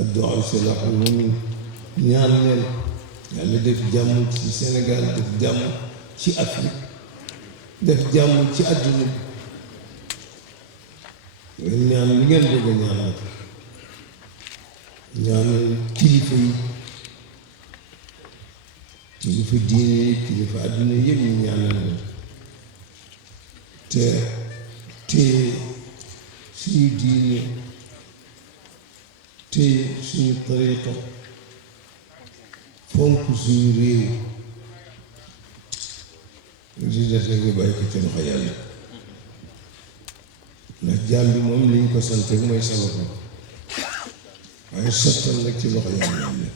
addu'a silahul mu'min ñaan leen yàlla def jàmm ci Sénégal def jàmm ci Afrique def jàmm ci àdduna bi ngeen ñaan li ngeen bëgg a ñaanal ñaanal kilifa yi kilifa diine yi kilifa àdduna yëpp ñu ñaanal leen te suñu diine te suñu tariqa fonk suñu réew lu si des rek ñu bàyyi ko ci loxo yàlla ndax jaam bi moom li ñu ko sant rek mooy sababu waaye sottal nag ci loxo yàlla yàlla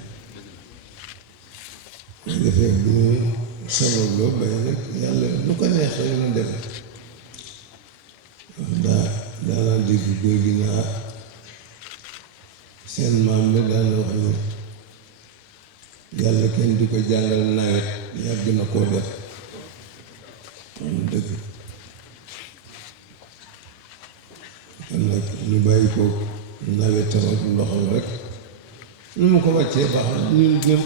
ñu defee bu ñu sabab loo bàyyi nag yàlla lu ko neex rek ñu def daanaa dégg góor gi naa seen maam la daana wax ne yàlla kenn du ko jàngal nawet yàgg na koo def am dëgg kon nag ñu bàyyi ko nawetam ak ndoxam rek lu mu ko wàccee baax na ñu gëm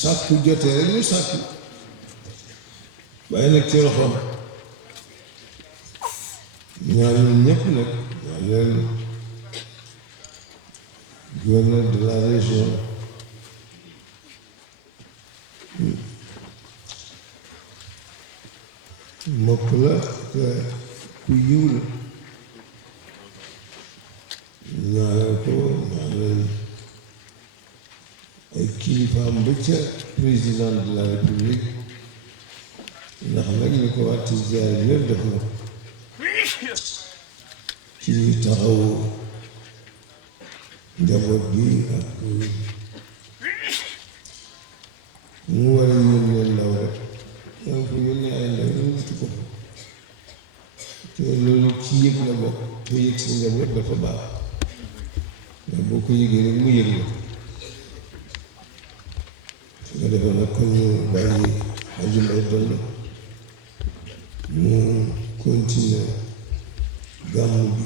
sàkku jotee rek ñu sàkku bàyyi nag ci loxoom ñaan ñun ñëpp nag ñaan leen gouverneur de la région mbokk la te ku yiw la ñaanal ko ñaanal ay kilifaam ba ca président de la république ndax nag li ko wax ci ziyaar yëpp def na ci taxaw njaboot bi ak mu war a yónnee ndaw rek ñoo ko yónnee ay ndaw ñu wuti ko te loolu ci yëg la bokk te yëg sa njaboot dafa baax ndax boo ko yëgee rek mu yëg la su ko defee nag kon ñu bàyyi xajul ay doll mu continuer gàmmu bi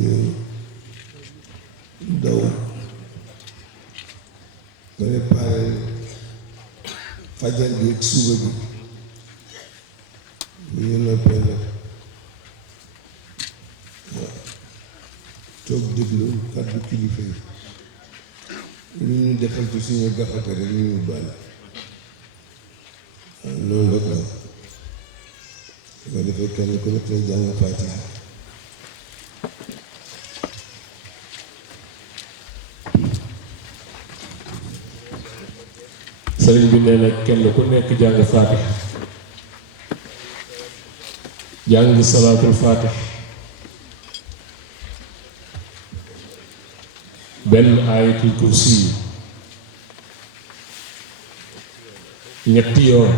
ñu daw préparé fajar bi ak suba bi bu ñu noppee nag waaw toog déglu kàddu kilifa yi lu ñu defal ci suñu gafaka rek ñu bàyyi waaw loolu rek la su ko defee kenn ku nekk lay jàng Faatiha sëriñ bi nee na kenn ku nekk jàng Faatiha jàng salaatul Faatiha benn aayatul kursi ñetti yoon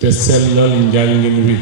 te sellal njàngin wi